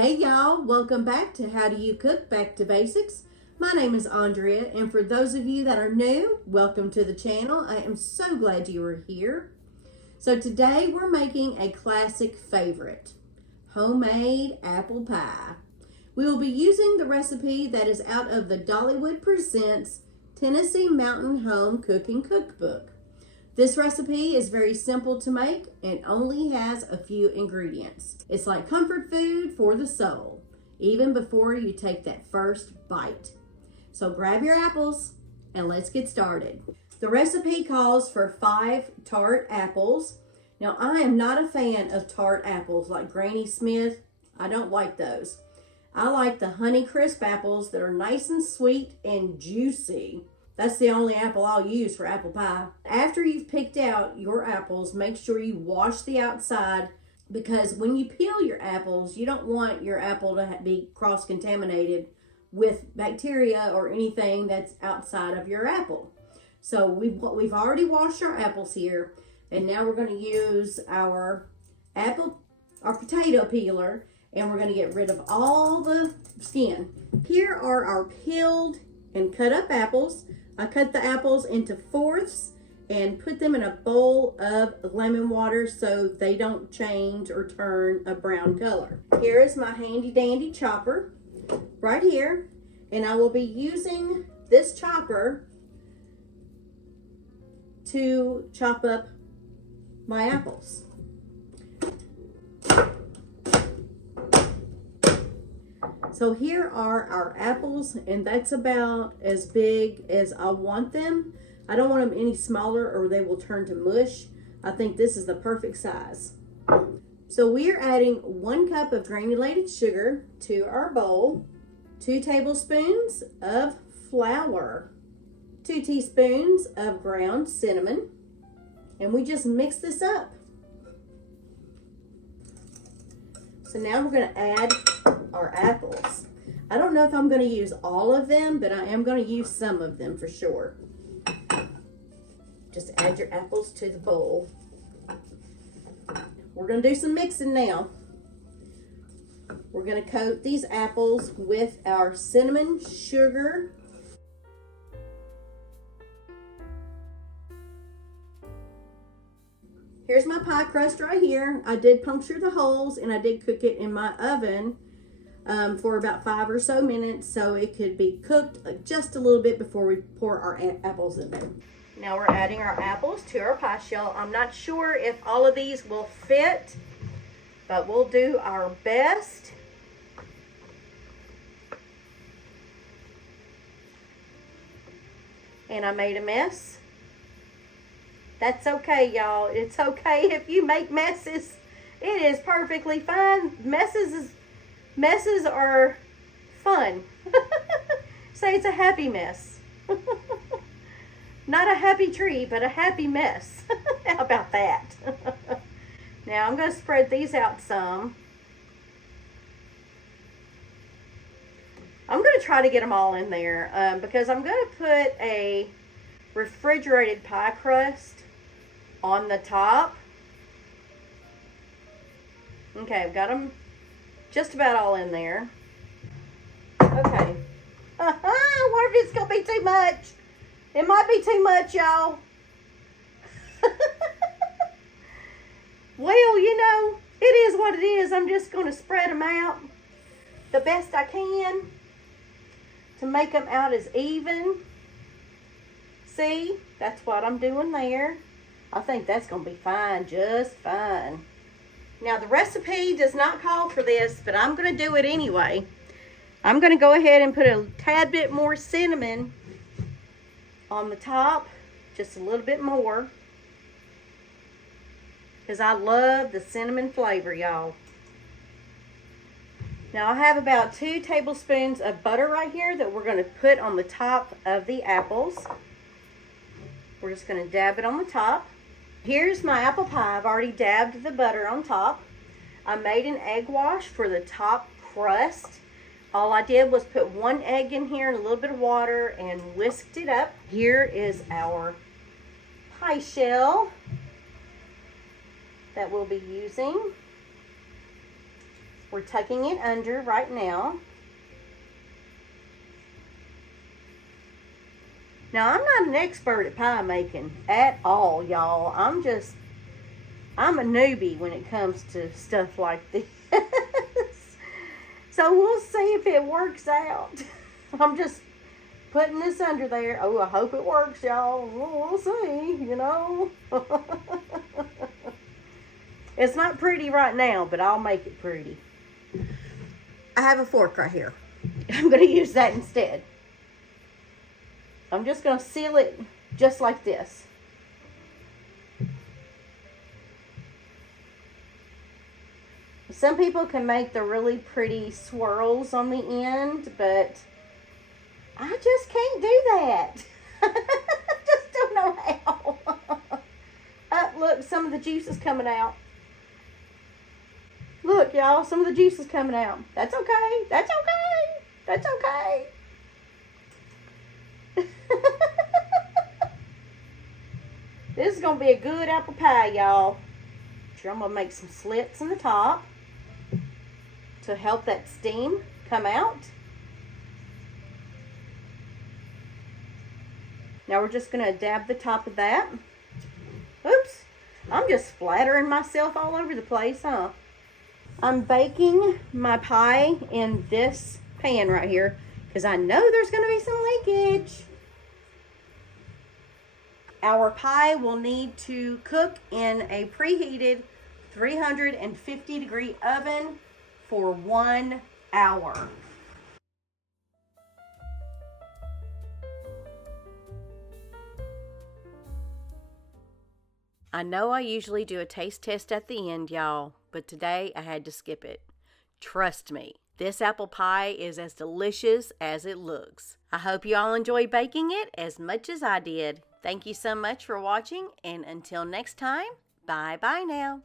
Hey y'all, welcome back to How Do You Cook Back to Basics. My name is Andrea, and for those of you that are new, welcome to the channel. I am so glad you are here. So today we're making a classic favorite, homemade apple pie. We will be using the recipe that is out of the Dollywood Presents Tennessee Mountain Home Cooking Cookbook. This recipe is very simple to make and only has a few ingredients. It's like comfort food for the soul, even before you take that first bite. So grab your apples and let's get started. The recipe calls for 5 Tart apples. Now I am not a fan of Tart apples like Granny Smith. I don't like those. I like the Honey Crisp apples that are nice and sweet and juicy. That's the only apple I'll use for apple pie. After you've picked out your apples, make sure you wash the outside, because when you peel your apples, you don't want your apple to be cross-contaminated with bacteria or anything that's outside of your apple. So we've already washed our apples here, and now we're going to use our potato peeler, and we're going to get rid of all the skin. Here are our peeled and cut up apples. I cut the apples into fourths and put them in a bowl of lemon water so they don't change or turn a brown color. Here is my handy dandy chopper right here, and I will be using this chopper to chop up my apples. So here are our apples, and that's about as big as I want them. I don't want them any smaller or they will turn to mush. I think this is the perfect size. So we are adding 1 cup of granulated sugar to our bowl, 2 tablespoons of flour, 2 teaspoons of ground cinnamon, and we just mix this up. So now we're going to add our apples. I don't know if I'm going to use all of them, but I am going to use some of them for sure. Just add your apples to the bowl. We're going to do some mixing now. We're going to coat these apples with our cinnamon sugar. Here's my pie crust right here. I did puncture the holes, and I did cook it in my oven for about 5 or so minutes, so it could be cooked just a little bit before we pour our apples in there. Now we're adding our apples to our pie shell. I'm not sure if all of these will fit, but we'll do our best. And I made a mess. That's okay, y'all. It's okay if you make messes. It is perfectly fine. Messes are fun. Say it's a happy mess. Not a happy tree, but a happy mess. How about that? Now I'm going to spread these out some. I'm going to try to get them all in there because I'm going to put a refrigerated pie crust on the top. Okay, I've got them just about all in there. Okay. I wonder if it's going to be too much. It might be too much, y'all. Well, you know, it is what it is. I'm just going to spread them out the best I can to make them out as even. See, that's what I'm doing there. I think that's going to be fine, just fine. Now, the recipe does not call for this, but I'm going to do it anyway. I'm going to go ahead and put a tad bit more cinnamon on the top, just a little bit more, because I love the cinnamon flavor, y'all. Now, I have about 2 tablespoons of butter right here that we're going to put on the top of the apples. We're just going to dab it on the top. Here's my apple pie. I've already dabbed the butter on top. I made an egg wash for the top crust. All I did was put 1 egg in here and a little bit of water and whisked it up. Here is our pie shell that we'll be using. We're tucking it under right now. Now, I'm not an expert at pie making at all, y'all. I'm a newbie when it comes to stuff like this. So we'll see if it works out. I'm just putting this under there. Oh, I hope it works, y'all. We'll see, you know. It's not pretty right now, but I'll make it pretty. I have a fork right here. I'm going to use that instead. I'm just going to seal it just like this. Some people can make the really pretty swirls on the end, but I just can't do that. I just don't know how. Look, some of the juice is coming out. Look, y'all, some of the juice is coming out. That's okay. That's okay. That's okay. This is going to be a good apple pie, y'all. Sure, I'm going to make some slits in the top to help that steam come out. Now we're just going to dab the top of that. Oops. I'm just splattering myself all over the place, huh? I'm baking my pie in this pan right here because I know there's going to be some leakage. Our pie will need to cook in a preheated 350-degree oven for 1 hour. I know I usually do a taste test at the end, y'all, but today I had to skip it. Trust me, this apple pie is as delicious as it looks. I hope you all enjoy baking it as much as I did. Thank you so much for watching, and until next time, bye-bye now.